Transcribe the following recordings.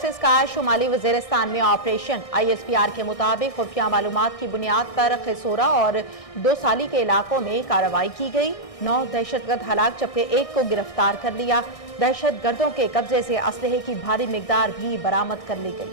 Forces का शुमाली वजीरिस्तान में operation. ISPR के मुताबिक खुफिया मालूमात की बुनियाद पर खिसोरा और दो साली के इलाकों में कार्रवाई की गई। 9 दहशतगर्द हलाक जबकि 1 को गिरफ्तार कर लिया। दहशतगर्दों के कब्जे से असलहे की भारी मिकदार भी बरामद कर ली गई।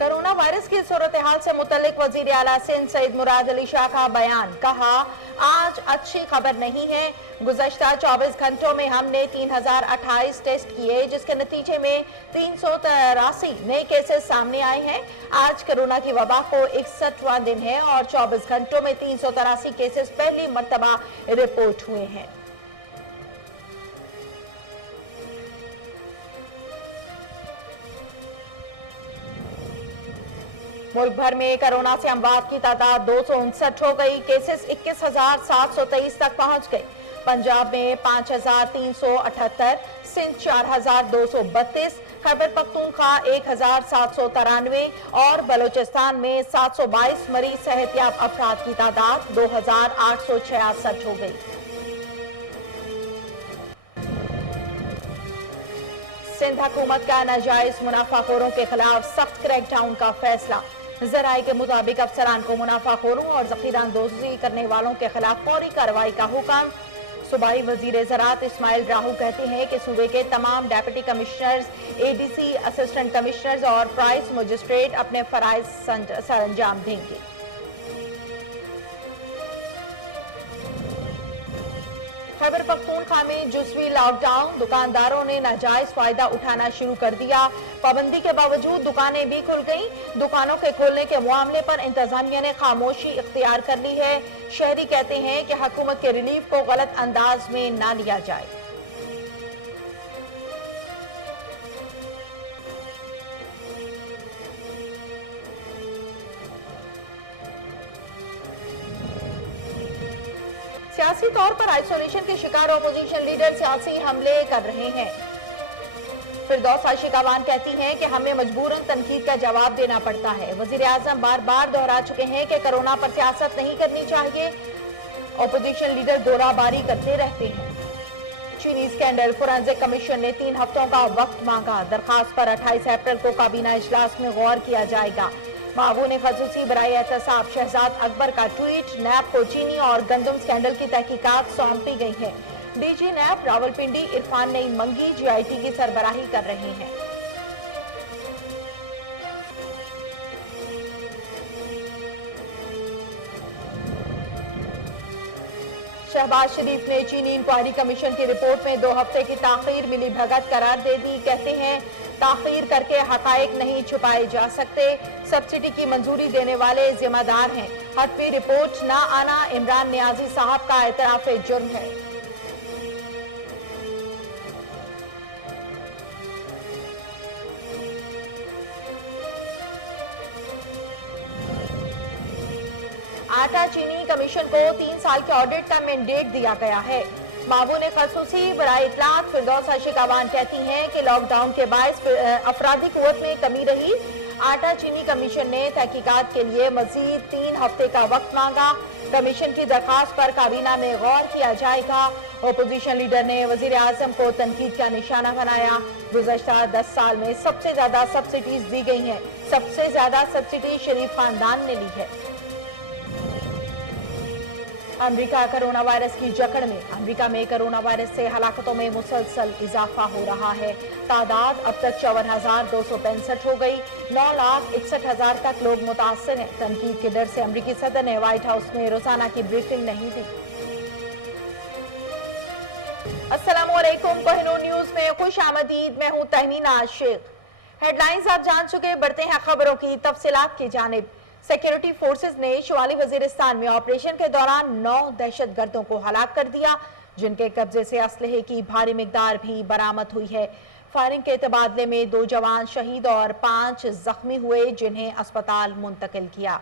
कोरोना वायरस की सूरत हाल से मुतल्लिक वजीर आला सिंध सईद मुराद अली शाह का बयान। कहा, आज अच्छी खबर नहीं है। गुज़श्ता 24 घंटों में हमने 3028 टेस्ट किए, जिसके नतीजे में 383 नए केसेस सामने आए हैं। आज कोरोना की वबा को 61वां दिन है और 24 घंटों में 383 केसेस पहली मर्तबा रिपोर्ट हुए हैं। मुल्क भर में कोरोना से अमवात की तादाद 259 हो गई। केसेस 21,723 तक पहुंच गए। पंजाब में 5,378, सिंध 4,232, खैबर पख्तूनख्वा 1,793 और बलोचिस्तान में 722 मरीज सेहतियाब अफराद की तादाद 2,866 हो गई। सिंध हुकूमत का नाजायज मुनाफाखोरों के खिलाफ सख्त क्रैकडाउन का फैसला। जराये के मुताबिक अफसरान को मुनाफाखोरों और जखीरानदोजी करने वालों के खिलाफ फौरी कार्रवाई का हुक्म। सूबाई वजीर ज़राअत इस्माइल राहू कहते हैं कि सूबे के तमाम deputy commissioners, ADC, assistant commissioners और प्राइस मजिस्ट्रेट अपने फराइज सर अंजाम देंगे। खैबर पख्तूनख्वा में जुज़वी लॉकडाउन, दुकानदारों ने नाजायज फायदा उठाना शुरू कर दिया। पाबंदी के बावजूद दुकानें भी खुल गईं। दुकानों के खोलने के मामले पर इंतजामिया ने खामोशी इख्तियार कर ली है। शहरी कहते हैं कि हुकूमत के रिलीफ को गलत अंदाज में ना लिया जाए। सियासी तौर पर आइसोलेशन के शिकार अपोजिशन लीडर सियासी हमले कर रहे हैं। फिरदौस आशिकावान कहती हैं कि हमें मजबूरन तनकीद का जवाब देना पड़ता है। वजीर आजम बार बार दोहरा चुके हैं कि कोरोना पर सियासत नहीं करनी चाहिए। अपोजिशन लीडर दोहराबारी करते रहते हैं। चीनी स्कैंडल, फोरेंसिक कमीशन ने 3 हफ्तों का वक्त मांगा। दरखास्त पर 28 अप्रैल को काबीना इजलास में गौर किया जाएगा। मामून खसूसी बराए एहतसाब शहजाद अकबर का ट्वीट। नैब को चीनी और गंदम स्कैंडल की तहकीकात सौंपी गई है। DG नैब रावलपिंडी इरफान नईम मंगी GIT की सरबराही कर रहे हैं। शहबाज शरीफ ने चीनी इंक्वायरी कमीशन की रिपोर्ट में 2 हफ्ते की ताखीर मिली भगत करार दे दी। कहते हैं, ताखीर करके हकायक नहीं छुपाए जा सकते। सब्सिडी की मंजूरी देने वाले जिम्मेदार हैं। हतमी रिपोर्ट ना आना इमरान नियाजी साहब का एतराफ जुर्म है। आटा चीनी कमीशन को 3 साल के ऑडिट का मैंडेट दिया गया है। मामून खसूसी बराए इत्तलात फिरदौस आशिकावान कहती हैं कि लॉकडाउन के बायस अफरादी कुव्वत में कमी रही। आटा चीनी कमीशन ने तहकीकात के लिए मजीद 3 हफ्ते का वक्त मांगा। कमीशन की दरखास्त पर काबीना में गौर किया जाएगा। अपोजिशन लीडर ने वजीर आजम को तनकीद का निशाना बनाया। गुज़श्ता 10 साल में सबसे ज्यादा सब्सिडीज दी गई हैं। सबसे ज्यादा सब्सिडी शरीफ खानदान ने ली है। अमेरिका कोरोना वायरस की जकड़ में। अमेरिका में कोरोना वायरस से हलाकतों में मुसलसल इजाफा हो रहा है। तादाद अब तक 54,265 हो गई। 9,61,000 तक लोग मुतासर हैं। तनकीद के डर से अमेरिकी सदर ने व्हाइट हाउस में रोजाना की ब्रीफिंग नहीं दी। अस्सलाम वालेकुम, कोहिनूर न्यूज में खुश आमदीद। मैं हूं तहमीना शेख। हेडलाइंस आप जान चुके, बढ़ते हैं खबरों की तफसीलात की जानिब। सिक्योरिटी फोर्सेस ने शुमाली वजीरिस्तान में ऑपरेशन के दौरान 9 दहशतगर्दों को हलाक कर दिया, जिनके कब्जे से असलहे की भारी मिकदार भी बरामद हुई है। फायरिंग के तबादले में 2 जवान शहीद और 5 जख्मी हुए, जिन्हें अस्पताल मुंतकिल किया।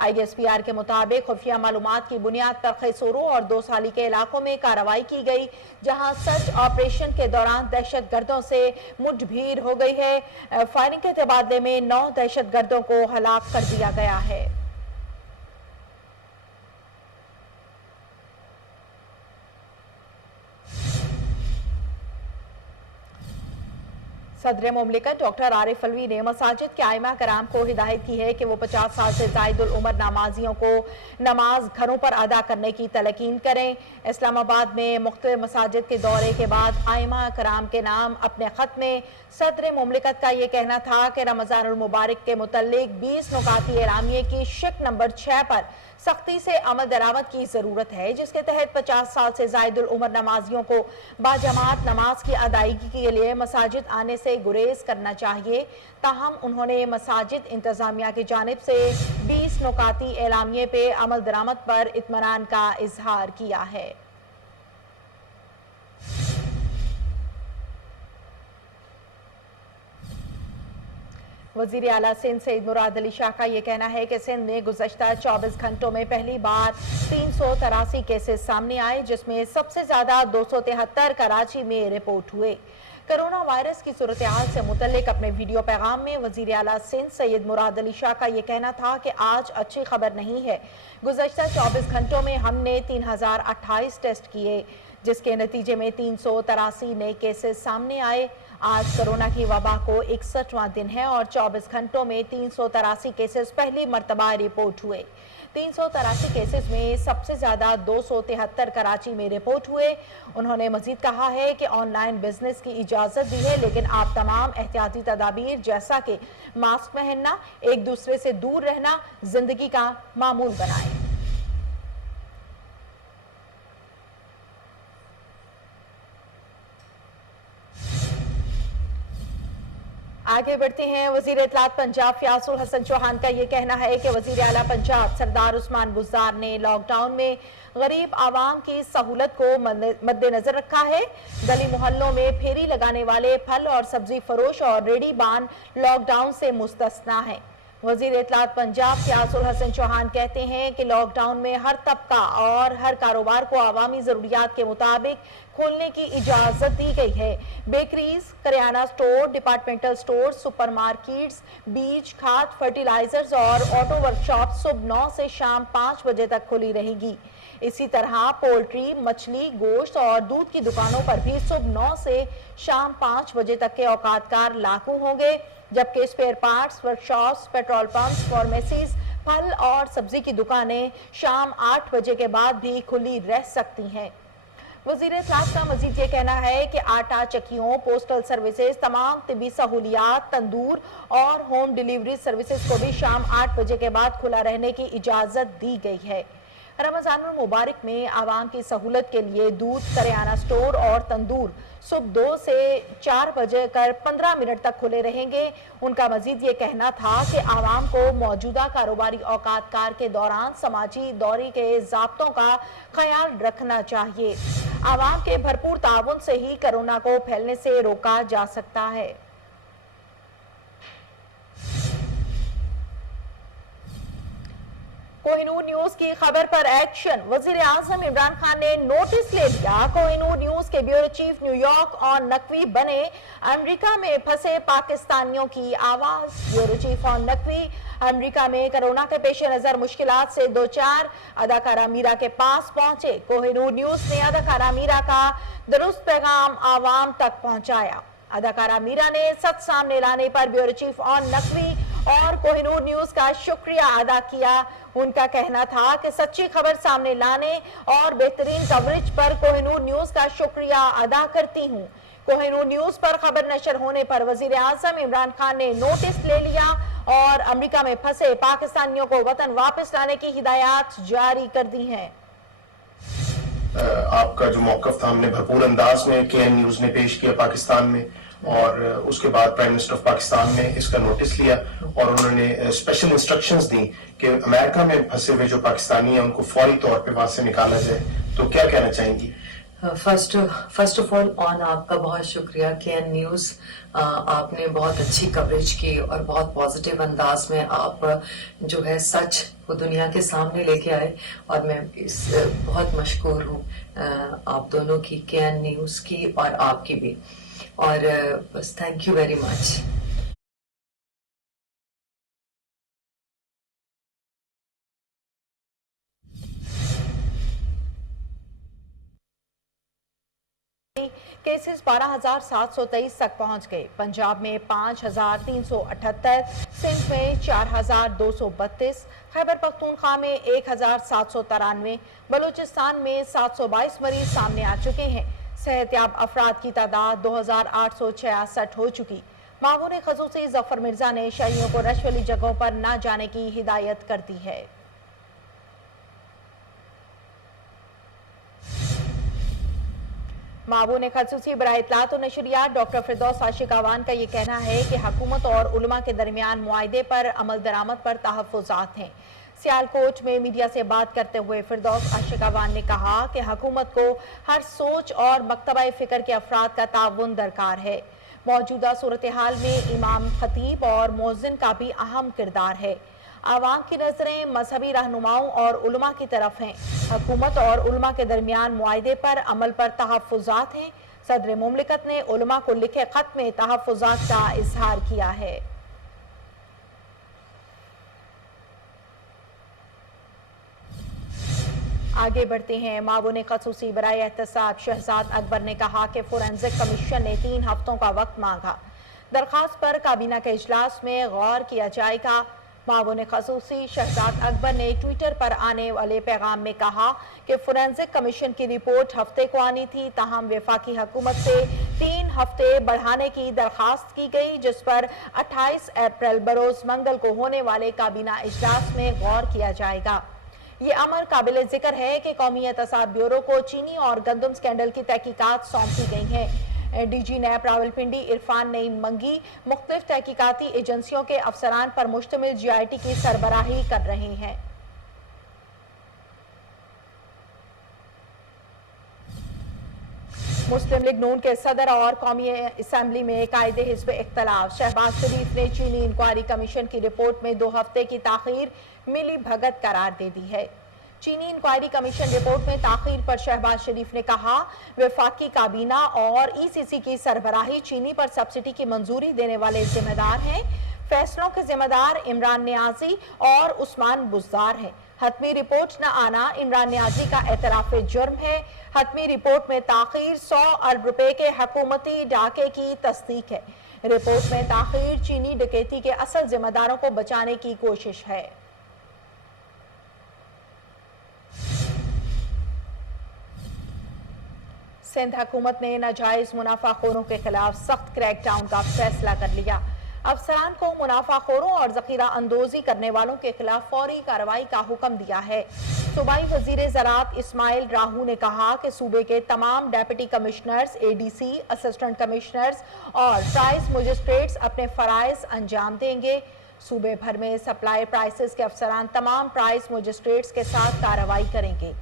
ISPR के मुताबिक खुफिया मालूमात की बुनियाद पर खैसोरों और 2 साली के इलाकों में कार्रवाई की गई, जहां सर्च ऑपरेशन के दौरान दहशतगर्दों से मुठभेड़ हो गई है। फायरिंग के तबादले में 9 दहशतगर्दों को हलाक कर दिया गया है। सदर मुमलिकत डॉक्टर आरिफ अलवी ने मसाजिद के आइमा कराम को हिदायत की है कि वो 50 साल से ज़ायदुल उम्र नमाजियों को नमाज घरों पर अदा करने की तलकीन करें। इस्लामाबाद में मुख्तलिफ मसाजिद के दौरे के बाद आइमा कराम के नाम अपने ख़त में सदर मुमलिकत का ये कहना था कि रमज़ानुल मुबारक के मुतल्लिक 20 नुकाती एलामिये की शिक नंबर 6 पर सख्ती से अमल दरामद की ज़रूरत है, जिसके तहत 50 साल से ज़ायदुल उम्र नमाजियों को बाजमात नमाज की अदायगी के लिए मसाजिद आने से गुरेज करना चाहिए। ताहम उन्होंने मसाजिद इंतज़ामिया की जानिब से 20 नुकाती एलामिये पे अमल दरामद पर इत्मीनान का इजहार किया है। वज़ीर आला सिंध सईद मुराद अली शाह का ये कहना है कि सिंध में गुज़श्ता 24 घंटों में पहली बार 383 केसेस सामने आए, जिसमें सबसे ज़्यादा 273 कराची में रिपोर्ट हुए। कोरोना वायरस की सूरत हाल से मुतल्लिक अपने वीडियो पैगाम में वज़ीर आला सिंध सैयद मुराद अली शाह का ये कहना था कि आज अच्छी खबर नहीं है। गुज़श्ता 24 घंटों में हमने 3028 टेस्ट किए, जिसके नतीजे में 383 नए केसेस सामने आए। आज कोरोना की वबा को 61वां दिन है और 24 घंटों में 383 केसेस पहली मर्तबा रिपोर्ट हुए। 383 केसेस में सबसे ज़्यादा 273 कराची में रिपोर्ट हुए। उन्होंने मजीद कहा है कि ऑनलाइन बिजनेस की इजाज़त दी है, लेकिन आप तमाम एहतियाती तदाबीर जैसा कि मास्क पहनना, एक दूसरे से दूर रहना जिंदगी का मामूल बनाएं। आगे बढ़ते हैं। वजीर इत्तलात पंजाब फयाजुल हसन चौहान का ये कहना है कि वजीर आला पंजाब सरदार उस्मान बुज़दार ने लॉकडाउन में गरीब आवाम की सहूलत को मद्देनजर रखा है। गली मोहल्लों में फेरी लगाने वाले फल और सब्जी फरोश और रेडी बान लॉकडाउन से मुस्तस्ना है। वजीर इत्तलात पंजाब फयाजुल हसन चौहान कहते हैं कि लॉकडाउन में हर तबका और हर कारोबार को अवामी ज़रूरियात के मुताबिक खोलने की इजाज़त दी गई है। Bakeries, kirana store, departmental store, super markets, बीज, खाद, फर्टिलाइजर्स और ऑटो वर्कशॉप सुबह 9 से शाम 5 बजे तक खुली रहेगी। इसी तरह पोल्ट्री, मछली, गोश्त और दूध की दुकानों पर भी सुबह 9 से शाम 5 बजे तक के औकातकार लागू होंगे, जबकि spare parts, workshops, petrol pumps, pharmacies, फल और सब्जी की दुकानें शाम 8 बजे के बाद भी खुली रह सकती हैं। वज़ीर इत्तलात का मजीद ये कहना है कि आटा चक्कियों, पोस्टल सर्विसेज, तमाम तिबी सहूलियात, तंदूर और होम डिलीवरी सर्विसेज को भी शाम 8 बजे के बाद खुला रहने की इजाज़त दी गई है। रमज़ानुल मुबारक में आवाम की सहूलत के लिए दूध, करियाना स्टोर और तंदूर सुबह 2 से 4 बजे कर 15 मिनट तक खुले रहेंगे। उनका मजीद ये कहना था कि आवाम को मौजूदा कारोबारी औकातकार के दौरान समाजी दौरी के ज़ाब्तों का ख्याल रखना चाहिए। आवाम के भरपूर ताउन से ही कोरोना को फैलने से रोका जा सकता है। कोहिनूर न्यूज की खबर पर एक्शन। वजीर आजम इमरान खान ने नोटिस ले लिया। कोहिनूर न्यूज के ब्यूरो चीफ न्यूयॉर्क और नकवी बने। अमेरिका में फंसे पाकिस्तानियों की आवाज। ब्यूरो चीफ और नकवी अमेरिका में कोरोना के पेश नजर मुश्किलात से दो चार। अदाकारा मीरा के पास पहुंचे। कोहिनूर न्यूज ने अदाकारा मीरा का दुरुस्त पैगाम आवाम तक पहुंचाया। अदाकारा मीरा ने सच सामने लाने पर ब्यूरो चीफ और नकवी और कोहिनूर न्यूज का शुक्रिया अदा किया। उनका कहना था कि सच्ची खबर सामने लाने और बेहतरीन कवरेज पर कोहिनूर न्यूज का शुक्रिया अदा करती हूँ। कोहिनूर न्यूज पर खबर नशर होने पर वजीर आजम इमरान खान ने नोटिस ले लिया और अमेरिका में फंसे पाकिस्तानियों को वतन वापस लाने की हिदायत जारी कर दी हैं। आपका जो मौकफ था हमने भरपूर अंदाज में केएन न्यूज ने पेश किया पाकिस्तान में, और उसके बाद प्राइम मिनिस्टर ऑफ पाकिस्तान ने इसका नोटिस लिया और उन्होंने स्पेशल इंस्ट्रक्शंस दी कि अमेरिका में फंसे हुए जो पाकिस्तानी हैं उनको फौरी तौर पे वहां से निकाला जाए। तो क्या कहना चाहेंगी? फर्स्ट ऑफ ऑल ऑन आपका बहुत शुक्रिया केएन न्यूज। आपने बहुत अच्छी कवरेज की और बहुत पॉजिटिव अंदाज में आप जो है सच वो दुनिया के सामने लेके आए, और मैं इस बहुत मशकूर हूँ आप दोनों की, केएन न्यूज की और आपकी भी, और बस thank you very much. Cases 12,723 तक पहुंच गए। पंजाब में 5,378, सिंध में 4,232, खैबर पख्तूनख्वा में 1,793, बलूचिस्तान में 722 मरीज सामने आ चुके हैं। सेहतयाब अफराद की तादाद 2,866 हो चुकी। मामून खसूसी जफर मिर्जा ने शहरियों को रश वाली जगहों पर न जाने की हिदायत कर दी है। मामून खसूसी बराए इत्तलात और नशरियात डॉक्टर फिरदौस आशिकावान का ये कहना है कि हुकूमत और उलमा के दरमियान मुआहदे पर अमल दरामद पर तहफ़्फ़ुज़ात हैं। सियालकोट में मीडिया से बात करते हुए फिरदौस आशिकावान ने कहा कि हुकूमत को हर सोच और मकतबा फ़िक्र के अफराद का ताउन दरकार है। मौजूदा सूरत हाल में इमाम, खतीब और मुअज्जिन का भी अहम किरदार है। आवाम की नजरें मजहबी रहनुमाओं और उलमा की तरफ हैं। हुकूमत और उलमा के दरमियान मुआहदे पर अमल पर तहफ़्फ़ुज़ात हैं। सदर मुमलिकत ने उलमा को लिखे खत में तहफ़्फ़ुज़ात का इजहार किया है। आगे बढ़ते हैं। मामून खसूसी बराए एहतसाब शहजाद अकबर ने कहा कि फोरेंसिक कमीशन ने 3 हफ्तों का वक्त मांगा। दरखास्त पर काबीना के इजलास में गौर किया जाएगा। मामून खसूसी शहजाद अकबर ने ट्विटर पर आने वाले पैगाम में कहा कि फोरेंसिक कमीशन की रिपोर्ट हफ्ते को आनी थी, ताहम वफाकी हुकूमत से 3 हफ्ते बढ़ाने की दरखास्त की गई, जिस पर 28 अप्रैल बरोज मंगल को होने वाले काबीना इजलास में गौर किया जाएगा। ये अमर काबिल जिक्र है कि कौमी एहतसाब ब्यूरो को चीनी और गंदम स्कैंडल की तहकीकात सौंप दी गई हैं। डीजी नैब रावलपिंडी इरफान नईम मंगी मुख्तलिफ तहकीकाती एजेंसियों के अफसरान पर मुश्तमिल GIT की सरबराही कर रहे हैं। मुस्लिम लीग नून के सदर और कौमी असम्बली में कायदे हिज़्ब इख्तलाफ। शहबाज शरीफ ने चीनी इंक्वायरी कमीशन की रिपोर्ट में 2 हफ्ते की ताखीर मिली भगत करार दे दी है। चीनी इंक्वायरी कमीशन रिपोर्ट में ताखीर पर शहबाज शरीफ ने कहा, वफाकी काबीना और ECC की सरबराही चीनी पर सब्सिडी की मंजूरी देने वाले जिम्मेदार हैं। फैसलों के जिम्मेदार इमरान नियाजी और उस्मान बुज़दार हैं। हतमी रिपोर्ट न आना इमरान नियाजी का एतराफ़ जुर्म है। हतमी रिपोर्ट में ताखीर 100 अरब रुपए के हुकूमती डाके की तस्दीक है। रिपोर्ट में ताखीर चीनी डकैती के असल जिम्मेदारों को बचाने की कोशिश है। सिंध हुकूमत ने नाजायज मुनाफाखोरों के खिलाफ सख्त क्रैकडाउन का फैसला कर लिया। अफसरान को मुनाफाखोरों और जखीरा अंदोजी करने वालों के खिलाफ फौरी कार्रवाई का हुक्म दिया है। सूबाई वजीर ज़राअत इस्माइल राहू ने कहा कि सूबे के तमाम deputy commissioners, ADC, assistant commissioners और प्राइस मजिस्ट्रेट्स अपने फराइज अंजाम देंगे। सूबे भर में सप्लाई प्राइसेस के अफसरान तमाम प्राइस मजिस्ट्रेट्स के साथ कार्रवाई करेंगे।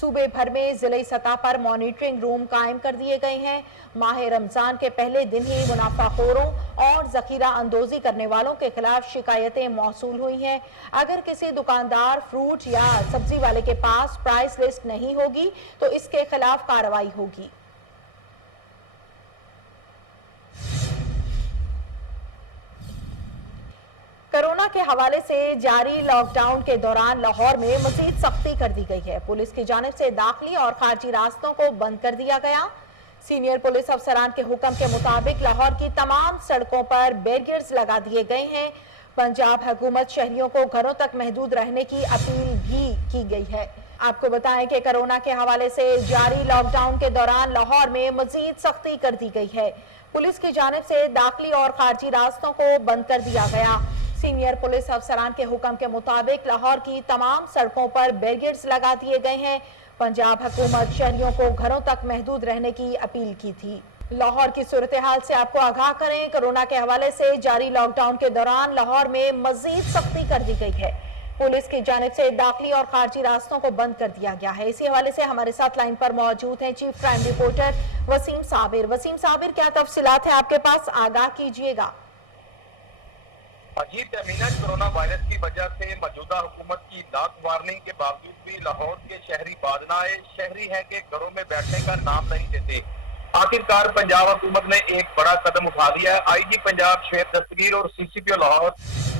सूबे भर में जिले सतह पर मॉनिटरिंग रूम कायम कर दिए गए हैं। माह रमजान के पहले दिन ही मुनाफाखोरों और जखीरा अंदोजी करने वालों के खिलाफ शिकायतें मौसूल हुई हैं। अगर किसी दुकानदार, फ्रूट या सब्जी वाले के पास प्राइस लिस्ट नहीं होगी तो इसके खिलाफ कार्रवाई होगी। कोरोना के हवाले से जारी लॉकडाउन के दौरान लाहौर में मजीद सख्ती कर दी गई है। पुलिस की जानिब से दाखिली और खारजी रास्तों को बंद कर दिया गया। सीनियर पुलिस अफसरान के हुक्म के मुताबिक लाहौर की तमाम सड़कों पर बैरियर्स लगा दिए गए हैं। पंजाब हुकूमत शहरियों को घरों तक महदूद रहने की अपील भी की गई है। आपको बताएं कि कोरोना के हवाले से जारी लॉकडाउन के दौरान लाहौर में मजीद सख्ती कर दी गई है। पुलिस की जानिब से दाखिली और खारजी रास्तों को बंद कर दिया गया। सीनियर पुलिस अफसरान के हुक्म के मुताबिक लाहौर की तमाम सड़कों पर बैरियर्स लगा दिए गए हैं। पंजाब हुकूमत शहरियों को घरों तक महदूद रहने की अपील की थी। लाहौर की सूरत हाल से आपको आगाह करें। कोरोना के हवाले से जारी लॉकडाउन के दौरान लाहौर में मजीद सख्ती कर दी गई है। पुलिस की जानिब से दाखिली और खारजी रास्तों को बंद कर दिया गया है। इसी हवाले से हमारे साथ लाइन पर मौजूद हैं chief crime reporter Waseem Sabir. Waseem Sabir, क्या तफसीलात है आपके पास, आगाह कीजिएगा। अजीत अमीना, कोरोना वायरस की वजह से मौजूदा हुकूमत की डाक वार्निंग के बावजूद भी लाहौर के शहरी बादनाए शहरी हैं कि घरों में बैठने का नाम नहीं देते। आखिरकार पंजाब हुकूमत ने एक बड़ा कदम उठा दिया है। IG पंजाब शेख दस्तगीर और CCPO लाहौर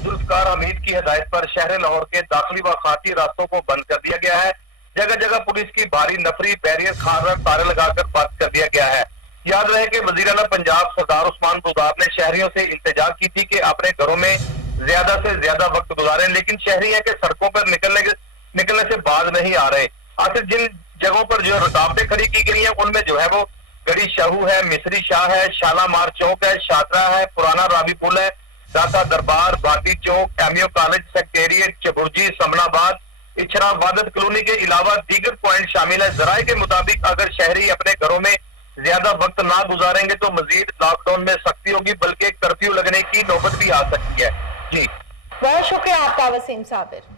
जुल्फकार हमीद की हिदायत पर शहर लाहौर के दाखिली व खारजी रास्तों को बंद कर दिया गया है। जगह जगह पुलिस की भारी नफरी बैरियर खार तारे लगाकर बंद कर दिया गया है। याद रहे कि वजीर आला पंजाब सरदार उस्मान बुज़दार ने शहरियों से इल्तिजा की थी कि अपने घरों में ज्यादा से ज्यादा वक्त गुजारें, लेकिन शहरी है कि सड़कों पर निकलने से बाज नहीं आ रहे। आखिर जिन जगहों पर जो रुकावटें खड़ी की गई हैं उनमें जो है वो गड़ी शाहू है, मिसरी शाह है, शालामार चौक है, शादरा है, पुराना रावी पुल है, Data Darbar, Bhati Chowk, MU college, secretariat, Chauburji, Samanabad, Ichhra, Wahdat colony के अलावा दीगर पॉइंट शामिल है। जराये के मुताबिक अगर शहरी अपने घरों में ज्यादा वक्त ना गुजारेंगे तो मजीद लॉकडाउन में सख्ती होगी, बल्कि कर्फ्यू लगने की नौबत भी आ सकती है। जी बहुत शुक्रिया आपका वसीम साबिर।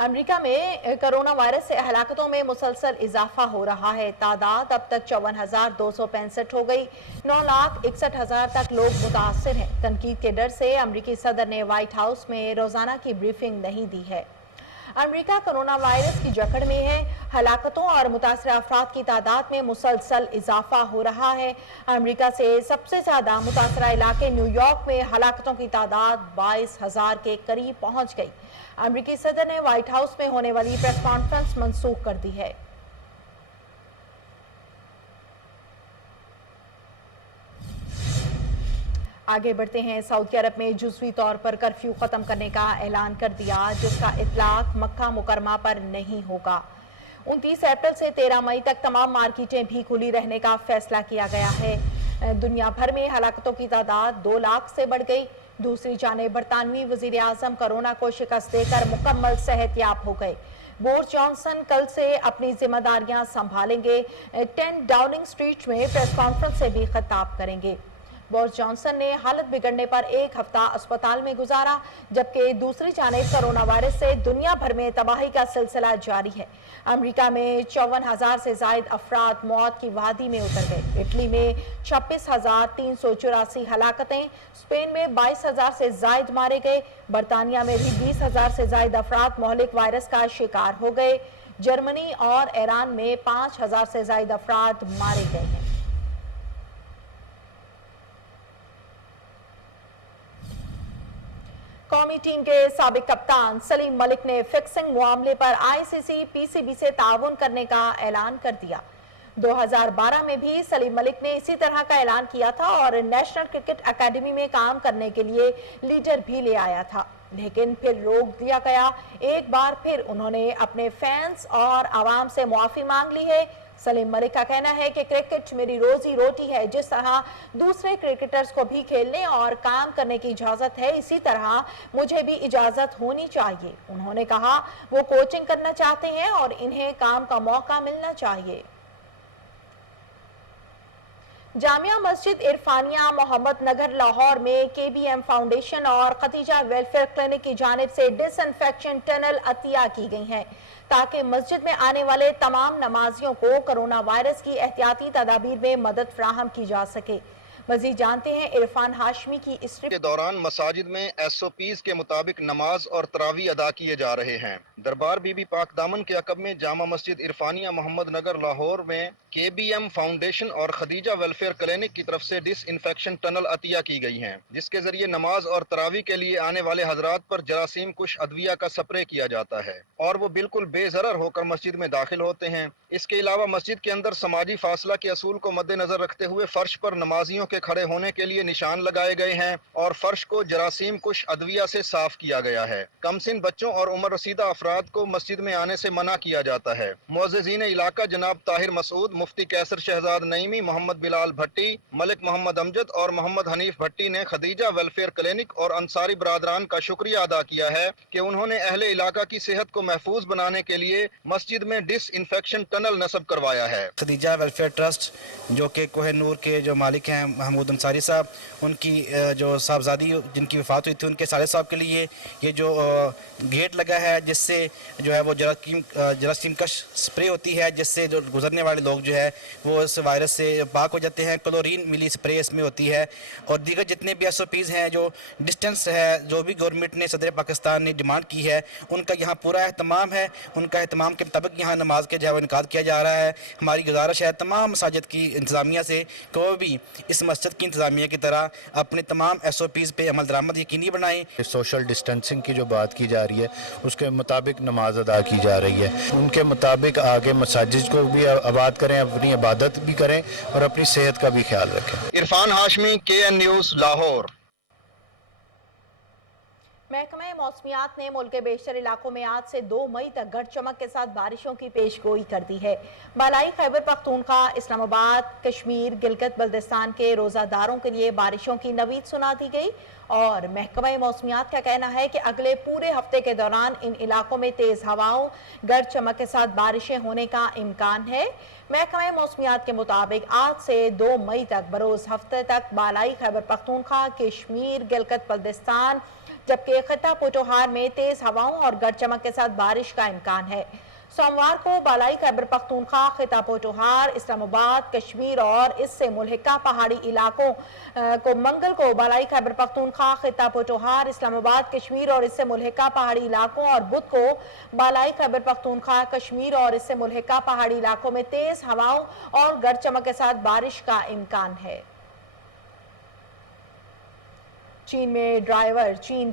अमेरिका में कोरोना वायरस से हलाकतों में मुसलसल इजाफा हो रहा है। तादाद अब तक 54,265 हो गई। 9,61,000 तक लोग मुतासर हैं। तनकीद के डर से अमेरिकी सदर ने व्हाइट हाउस में रोजाना की ब्रीफिंग नहीं दी है। अमेरिका कोरोना वायरस की जकड़ में है। हलाकतों और मुतासर अफराद की तादाद में मुसलसल इजाफा हो रहा है। अमेरिका से सबसे ज्यादा मुतासरा इलाके न्यूयॉर्क में हलाकतों की तादाद 22,000 के करीब पहुंच गई। अमेरिकी सदर ने व्हाइट हाउस में होने वाली प्रेस कॉन्फ्रेंस मंसूख कर दी है। आगे बढ़ते हैं। सऊदी अरब में जुज़वी तौर पर कर्फ्यू खत्म करने का ऐलान कर दिया, जिसका इतलाक मक्का मुकरमा पर नहीं होगा। 29 अप्रैल से 13 मई तक तमाम मार्केटें भी खुली रहने का फैसला किया गया है। दुनिया भर में हलाकतों की तादाद 2 लाख से बढ़ गई। दूसरी जानिब बरतानवी वजीर आजम कोरोना को शिकस्त देकर मुकम्मल सेहतयाब हो गए। बोरिस जॉनसन कल से अपनी जिम्मेदारियां संभालेंगे। 10 डाउनिंग स्ट्रीट में प्रेस कॉन्फ्रेंस से भी खिताब करेंगे। बोरिस जॉनसन ने हालत बिगड़ने पर 1 हफ्ता अस्पताल में गुजारा, जबकि दूसरी जानिब कोरोना वायरस से दुनिया भर में तबाही का सिलसिला जारी है। अमेरिका में 54,000 से जायद अफराद मौत की वादी में उतर गए। इटली में 26,384 हलाकतें, स्पेन में 22,000 से जायद मारे गए। बरतानिया में भी 20,000 से जायद अफराद मोहलिक वायरस का शिकार हो गए। जर्मनी और ईरान में 5,000 से जायद अफराद मारे गए हैं। कौमी टीम के साबिक कप्तान सलीम मलिक ने फिक्सिंग मामले पर आईसीसी पीसीबी से ताउन करने का ऐलान कर दिया। 2012 में भी सलीम मलिक ने इसी तरह का ऐलान किया था और नेशनल क्रिकेट एकेडमी में काम करने के लिए लीडर भी ले आया था, लेकिन फिर रोक दिया गया। एक बार फिर उन्होंने अपने फैंस और आवाम से मुआफी मांग ली है। सलीम मलिक का कहना है कि क्रिकेट मेरी रोजी रोटी है। जिस तरह दूसरे क्रिकेटर्स को भी खेलने और काम करने की इजाजत है, इसी तरह मुझे भी इजाजत होनी चाहिए। उन्होंने कहा वो कोचिंग करना चाहते हैं और इन्हें काम का मौका मिलना चाहिए। जामिया मस्जिद इरफानिया मोहम्मद नगर लाहौर में केबीएम फाउंडेशन और खतीजा वेलफेयर क्लिनिक की जानिब से डिसइंफेक्शन टनल अतिया की गई हैं, ताकि मस्जिद में आने वाले तमाम नमाजियों को कोरोना वायरस की एहतियाती तदाबीर में मदद फराहम की जा सके। मजीद जानते हैं इरफान हाशमी की इस के दौरान मसाजिद में SOPs के मुताबिक नमाज और तरावी अदा किए जा रहे हैं। दरबार बीबी पाक दामन के अकब में जामा मस्जिद इरफानिया मोहम्मद नगर लाहौर में KBM फाउंडेशन और खदीजा वेलफेयर क्लिनिक की तरफ से डिसइंफेक्शन टनल अतिया की गई हैं, जिसके जरिए नमाज और तरावी के लिए आने वाले हजरात पर जरासीम कुश अद्विया का स्प्रे किया जाता है और वो बिल्कुल बेजरर होकर मस्जिद में दाखिल होते हैं। इसके अलावा मस्जिद के अंदर समाजी फासला के असूल को मद्देनजर रखते हुए फर्श पर नमाजियों के खड़े होने के लिए निशान लगाए गए हैं और फर्श को जरासीम कुश अद्विया से साफ किया गया है। कमसिन बच्चों और उम्र रसीदा अफराद को मस्जिद में आने से मना किया जाता है। मुअज़्ज़िज़ीन इलाका जनाब ताहिर मसूद, मुफ्ती कैसर शहजाद नईमी, मोहम्मद बिलाल भट्टी, मलिक मोहम्मद अमजद और मोहम्मद हनीफ भट्टी ने खदीजा वेलफेयर क्लिनिक और अंसारी बरादरान का शुक्रिया अदा किया है कि उन्होंने अहले इलाका की सेहत को महफूज बनाने के लिए मस्जिद में डिसइंफेक्शन टनल नस्ब करवाया है। खदीजा वेलफेयर ट्रस्ट जो कि कोहिनूर के जो मालिक हैं महमूद अंसारी साहब, उनकी जो साहबजादी जिनकी वफात हुई थी, उनके साले साहब के लिए ये जो गेट लगा है, जिससे जो है वो जरासीम कश स्प्रे होती है, जिससे जो गुजरने वाले लोग जो है वो इस वायरस से पाक हो जाते हैं। क्लोरीन मिली स्प्रे इसमें होती है और दीगर जितने भी SOPs हैं, जो डिस्टेंस है, जो भी गवर्नमेंट ने सदर पाकिस्तान ने डिमांड की है, उनका यहाँ पूरा एहतमाम है। उनका एहतमाम के मुताबिक यहाँ नमाज के जो है वो इनकार किया जा रहा है। हमारी गुजारिश है तमाम मसाजिद की इंतज़ामिया से कि वो भी इस مسجد کی انتظامیہ کی طرح اپنے تمام SOPs پہ عمل درآمد یقینی بنائیں. سوشل ڈسٹینسنگ کی جو بات کی جا رہی ہے اس کے مطابق نماز ادا کی جا رہی ہے. ان کے مطابق آگے مساجد کو بھی آباد کریں, اپنی عبادت بھی کریں اور اپنی صحت کا بھی خیال رکھیں. Irfan Hashmi, KN news, Lahore. محکمہ موسمیات نے ملک کے بیشتر علاقوں میں آج سے 2 مئی تک گرج چمک کے ساتھ بارشوں کی پیش گوئی کر دی ہے. بالائی خیبر پختونخوا, اسلام آباد, کشمیر, گلگت بلتستان کے روزہ داروں کے لیے بارشوں کی نوید سنا دی گئی اور محکمہ موسمیات کا کہنا ہے کہ اگلے پورے ہفتے کے دوران ان علاقوں میں تیز ہواؤں, گرج چمک کے ساتھ بارشیں ہونے کا امکان ہے. محکمہ موسمیات کے مطابق آج سے 2 مئی تک بروز ہفتے تک بالائی خیبر پختونخوا, کشمیر, گلگت بلتستان جبکہ خطہ پوٹوہار میں تیز ہواؤں اور گرج چمک کے ساتھ بارش کا امکان ہے. سوموار کو بالائی خیبر پختونخوا, خطہ پوٹوہار, اسلام آباد, کشمیر اور اس سے ملحقہ پہاڑی علاقوں کو, منگل کو بالائی خیبر پختونخوا, خطہ پوٹوہار, اسلام آباد, کشمیر اور اس سے ملحقہ پہاڑی علاقوں اور بدھ کو بالائی خیبر پختونخوا, کشمیر اور اس سے ملحقہ پہاڑی علاقوں میں تیز ہواؤں اور گرج چمک کے ساتھ بارش کا امکان ہے. چین میں ڈرائیور چین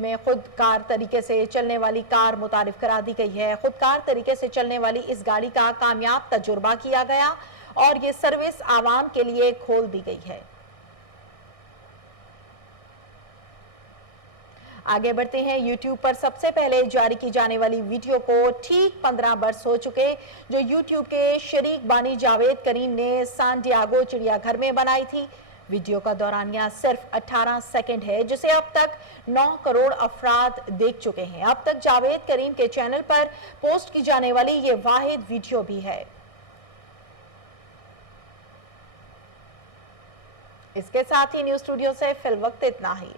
میں خود کار طریقے سے چلنے والی کار متعارف کرا دی گئی ہے. خود کار طریقے سے چلنے والی اس گاڑی کا کامیاب تجربہ کیا گیا اور یہ سروس عوام کے لیے کھول دی گئی ہے. آگے بڑھتے ہیں. یوٹیوب پر سب سے پہلے جاری کی جانے والی ویڈیو کو ٹھیک 15 برس ہو چکے جو یوٹیوب کے شریک بانی جاوید کریم نے سان ڈیاگو چڑیا گھر میں بنائی تھی. ویڈیو کا دورانیہ صرف 18 سیکنڈ ہے جسے اب تک 9 کروڑ افراد دیکھ چکے ہیں. اب تک جاوید کریم کے چینل پر پوسٹ کی جانے والی یہ واحد ویڈیو بھی ہے. اس کے ساتھ ہی نیوز اسٹوڈیو سے فی الوقت اتنا ہی.